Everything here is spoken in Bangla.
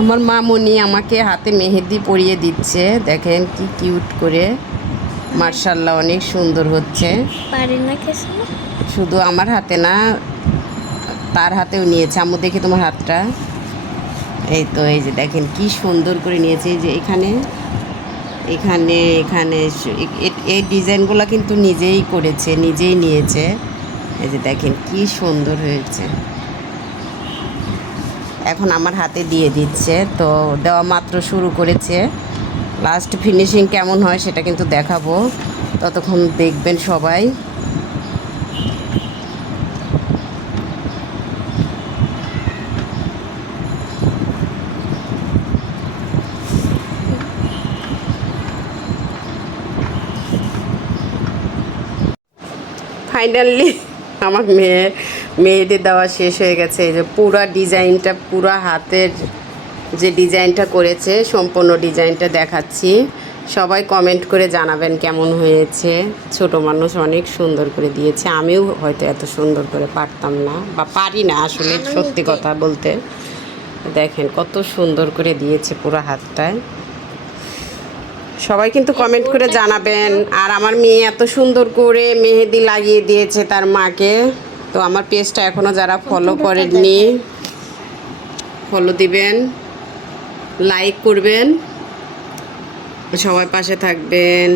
আমার মামুনি আমাকে হাতে মেহেদি পরিয়ে দিচ্ছে, দেখেন কি কিউট করে। মার্শাল্লাহ, অনেক সুন্দর হচ্ছে। শুধু আমার হাতে না, তার হাতেও নিয়েছে। আম্মু দেখি তোমার হাতটা। এই তো, এই যে দেখেন কি সুন্দর করে নিয়েছে। এই যে এখানে এখানে এখানে এই ডিজাইনগুলো কিন্তু নিজেই করেছে, নিজেই নিয়েছে। এই যে দেখেন কি সুন্দর হয়েছে। এখন আমার হাতে দিয়ে দিচ্ছে, তো দেওয়া মাত্র শুরু করেছে। লাস্ট ফিনিশিং কেমন হয় সেটা কিন্তু দেখাবো, ততক্ষণ দেখবেন সবাই। ফাইনালি আমার মেহেদি দেওয়া শেষ হয়ে গেছে। এই যে পুরা ডিজাইনটা, পুরা হাতের যে ডিজাইনটা করেছে, সম্পূর্ণ ডিজাইনটা দেখাচ্ছি। সবাই কমেন্ট করে জানাবেন কেমন হয়েছে। ছোট মানুষ অনেক সুন্দর করে দিয়েছে, আমিও হয়তো এত সুন্দর করে পারতাম না, বা পারি না আসলে, সত্যি কথা বলতে। দেখেন কত সুন্দর করে দিয়েছে পুরো হাতটায়। সবাই কিন্তু কমেন্ট করে জানাবেন। আর আমার মেয়ে এত সুন্দর করে মেহেদি লাগিয়ে দিয়েছে তার মাকে। তো আমার পেজটা এখনও যারা ফলো করেননি, ফলো দিবেন, লাইক করবেন, সবাই পাশে থাকবেন।